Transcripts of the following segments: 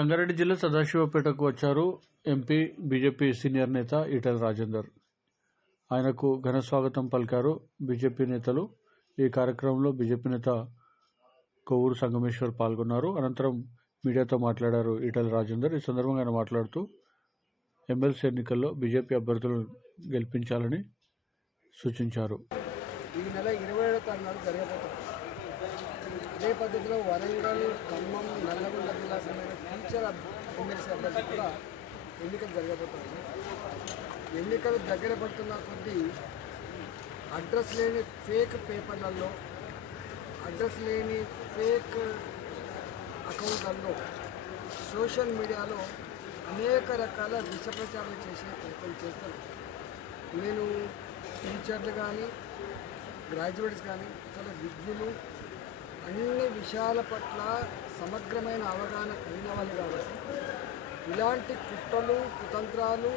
సంగారెడ్డి జిల్లా సదాశివపేటకు వచ్చారు MP BJP senior నేత ఈటెల రాజేందర్. ఆయనకు ఘన స్వాగతం పలికారు బీజేపీ నేతలు. ఈ కార్యక్రమంలో బీజేపీ నేత కొవ్వూరు సంగమేశ్వర్ పాల్గొన్నారు. అనంతరం మీడియాతో మాట్లాడారు ఈటెల రాజేందర్. ఈ సందర్భంగా ఆయన మాట్లాడుతూ ఎమ్మెల్సీ ఎన్నికల్లో బీజేపీ అభ్యర్థులను గెలిపించాలని సూచించారు. ఈ నెల ఇరవై ఏడో తారీఖు జరగబోతుంది అదే పద్ధతిలో వరంగల్ ఖమ్మం నల్లగొండ జిల్లా సమయంలో టీచర్ ఎమ్మెల్సీ అభ్యర్థి కూడా ఎన్నికలు జరగబోతున్నాయి. ఎన్నికలు దగ్గర పడుతున్న కొద్దీ అడ్రస్ లేని ఫేక్ పేపర్లలో అడ్రస్ లేని ఫేక్ అకౌంట్లలో సోషల్ మీడియాలో అనేక రకాల విషప్రచారం చేసే ప్రయత్నం చేస్తారు. నేను టీచర్లు కానీ గ్రాడ్యుయేట్స్ కానీ ఇతర విద్యులు అన్ని విషయాల పట్ల సమగ్రమైన అవగాహన కలిగిన వాళ్ళు కాబట్టి ఇలాంటి కుట్రలు కుతంత్రాలు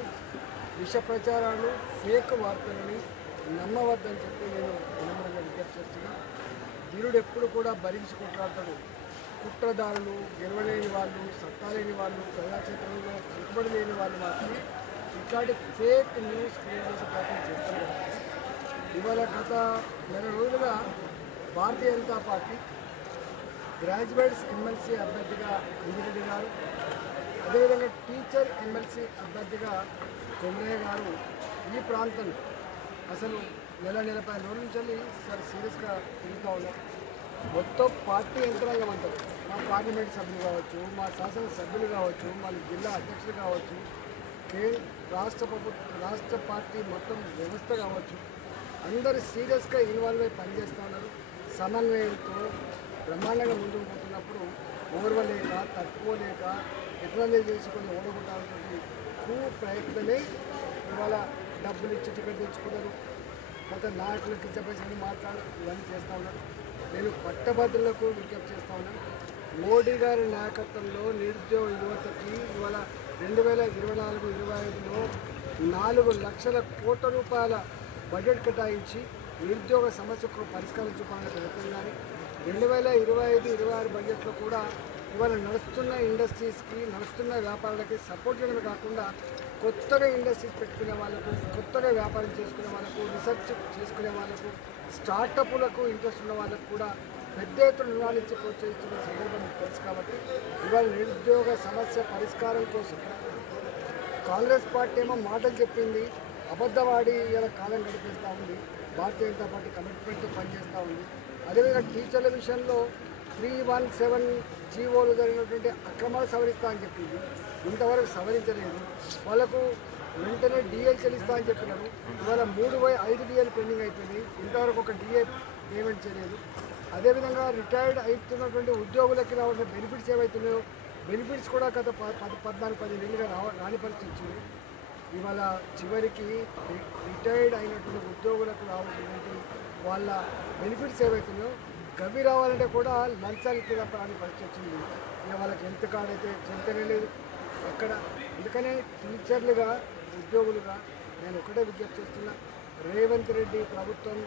విష ప్రచారాలు ఫేక్ వార్తలని నమ్మవద్దని చెప్పి నేను వినమ్రంగా విజ్ఞప్తి చేస్తున్నా. వీరుడు ఎప్పుడు కూడా భరించి కొట్లాడతాడు. కుట్రదారులు గెలవలేని వాళ్ళు సత్తా లేని వాళ్ళు ప్రజాక్షేత్రంలో కలుపుబడి లేని వాళ్ళు మాత్రమే ఇట్లాంటి ఫేక్ న్యూస్ క్రియేట్ చేసే ప్రయత్నం చేస్తారు ఇవాళ గత నెల రోజులుగా Bharatiya Janata party graduates MLC అభ్యర్థిగా ఇంజిరెడ్డి గారు అదేవిధంగా టీచర్ ఎమ్మెల్సీ అభ్యర్థిగా కొమరయ్య గారు ఈ ప్రాంతం అసలు నెల నెలపై పది రోజుల నుంచి సార్ సీరియస్గా తిరుగుతూ ఉన్నారు. మొత్తం పార్టీ యంత్రాంగం అంటారు మా పార్లమెంట్ సభ్యులు కావచ్చు మా శాసన సభ్యులు కావచ్చు మా జిల్లా అధ్యక్షులు కావచ్చు రాష్ట్ర ప్రభుత్వ రాష్ట్ర పార్టీ మొత్తం వ్యవస్థ కావచ్చు. అందరూ సీరియస్గా ఇన్వాల్వ్ అయి పనిచేస్తూ ఉన్నారు. సమన్వయంతో బ్రహ్మాండంగా ముందుకు పోతున్నప్పుడు ఓర్వలేక తట్టుకోలేక ఎట్లనే చేసుకొని ఓడగొట్టాలన్నటువంటి కూ ప్రయత్నమే ఇవాళ డబ్బులు ఇచ్చి టికెట్ తెచ్చుకున్నారు. కొంత నాయకులు పైసలు మాట్లాడు ఇవన్నీ చేస్తూ ఉన్నారు. నేను పట్టభద్రులకు విజ్ఞప్తి చేస్తూ ఉన్నాను మోడీ గారి నాయకత్వంలో నిరుద్యోగ యువతకి ఇవాళ రెండు వేల ఇరవై నాలుగు ఇరవై ఐదులో నాలుగు లక్షల కోట్ల రూపాయల బడ్జెట్ కేటాయించి నిరుద్యోగ సమస్యకు పరిష్కారం చూపాలనే ప్రయత్నం కానీ రెండు వేల ఇరవై ఐదు ఇరవై ఆరు బడ్జెట్లో కూడా ఇవాళ నడుస్తున్న ఇండస్ట్రీస్కి నడుస్తున్న వ్యాపారాలకి సపోర్ట్ చేయడమే కాకుండా కొత్తగా ఇండస్ట్రీస్ పెట్టుకునే వాళ్ళకు కొత్తగా వ్యాపారం చేసుకునే వాళ్ళకు రీసెర్చ్ చేసుకునే వాళ్ళకు స్టార్టప్లకు ఇంట్రెస్ట్ ఉన్న వాళ్ళకు కూడా పెద్ద ఎత్తున రుణాలు ఇచ్చి ప్రోత్సహిస్తున్న సందర్భం తెలుసు కాబట్టి ఇవాళ నిరుద్యోగ సమస్య పరిష్కారం కోసం కాంగ్రెస్ పార్టీ ఏమో మాటలు చెప్పింది. అబద్ధవాడి ఇలా కాలం గడిపిస్తూ ఉంది. భారతీయ జనతా పార్టీ కమిట్మెంట్తో పనిచేస్తూ ఉంది. అదేవిధంగా టీచర్ల విషయంలో త్రీ వన్ సెవెన్ జీవోలు జరిగినటువంటి అక్రమాలు సవరిస్తా అని చెప్పింది. ఇంతవరకు సవరించలేదు. వాళ్ళకు వెంటనే డిఎల్ చెల్లిస్తా అని చెప్పినారు. ఇవాళ మూడు బై ఐదు డిఎల్ పెండింగ్ అయిపోయింది. ఇంతవరకు ఒక డిఏ పేమెంట్ చేయలేదు. అదేవిధంగా రిటైర్డ్ అవుతున్నటువంటి ఉద్యోగులకి రావాల్సిన బెనిఫిట్స్ ఏవైతున్నాయో బెనిఫిట్స్ కూడా గత ప- పద్నాలుగు పది నెలలుగా రావ రాని పరిస్థితి వచ్చింది. ఇవాళ చివరికి రిటైర్డ్ అయినటువంటి ఉద్యోగులకు రావాల్సినటువంటి వాళ్ళ బెనిఫిట్స్ ఏవైతున్నాయో గవి రావాలంటే కూడా లంచాలు ఇచ్చి తప్ప పరిస్థితి వచ్చింది ఇక వాళ్ళకి హెల్త్ కార్డ్ అయితే చెంతనే లేదు. ఎక్కడ? అందుకనే టీచర్లుగా ఉద్యోగులుగా నేను ఒకటే విజ్ఞప్తి చేస్తున్నా. రేవంత్ రెడ్డి ప్రభుత్వం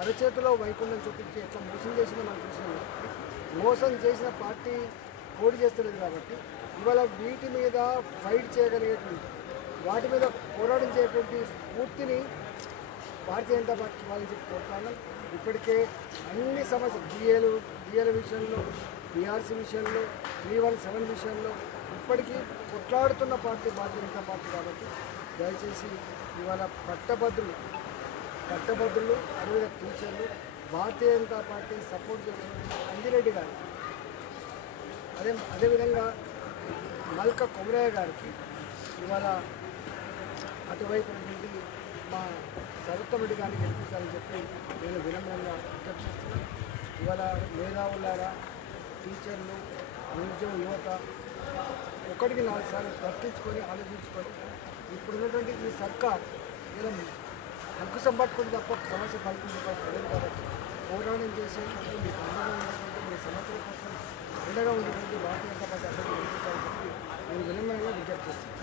అరచేతిలో వైకుంఠం చూపించి ఎట్లా మోసం చేసిందో మనం చూసినాం మోసం చేసిన పార్టీ పోటీ చేస్తలేదు కాబట్టి ఇవాళ వీటి మీద ఫైట్ చేయగలిగేటువంటి వాటి మీద పోరాడించేటువంటి స్ఫూర్తిని భారతీయ జనతా పార్టీ వాళ్ళని చెప్పి కోరుతాను ఇప్పటికే అన్ని సమస్యలు డిఏలు డిఏల విషయంలో బీఆర్సీ విషయంలో త్రీ వన్ సెవెన్ విషయంలో ఇప్పటికీ కొట్లాడుతున్న పార్టీ భారతీయ జనతా పార్టీ కాబట్టి దయచేసి ఇవాళ పట్టభద్రులు పట్టభద్రులు అదేవిధంగా టీచర్లు భారతీయ జనతా పార్టీ సపోర్ట్ చేసిన అంజిరెడ్డి గారికి అదే అదేవిధంగా మల్క కొమరయ్య గారికి ఇవాళ అటువైపు నుండి మా సరుత్తమిడి గారిని గెలిపిస్తారని చెప్పి నేను వినమ్రంగా విజ్ఞప్తి ఇవాళ మేధావులారా టీచర్లు నిరుద్యోగ యువత ఒకటికి నాలుగు సార్లు తప్పించుకొని ఆలోచించుకొని ఇప్పుడున్నటువంటి ఈ సర్కార్ ఇలా అంకుశం పట్టుకుని తప్ప సమస్య పరిష్కరించలేదు కాబట్టి పోరాటం చేసేటువంటి మీకు అండగా ఉన్నటువంటి మీ సమస్యల కోసం అండగా ఉన్నటువంటి భారతీయ జనతా పార్టీ అభ్యర్థి చెప్పి నేను వినమ్రంగా విజ్ఞప్తి చేస్తాను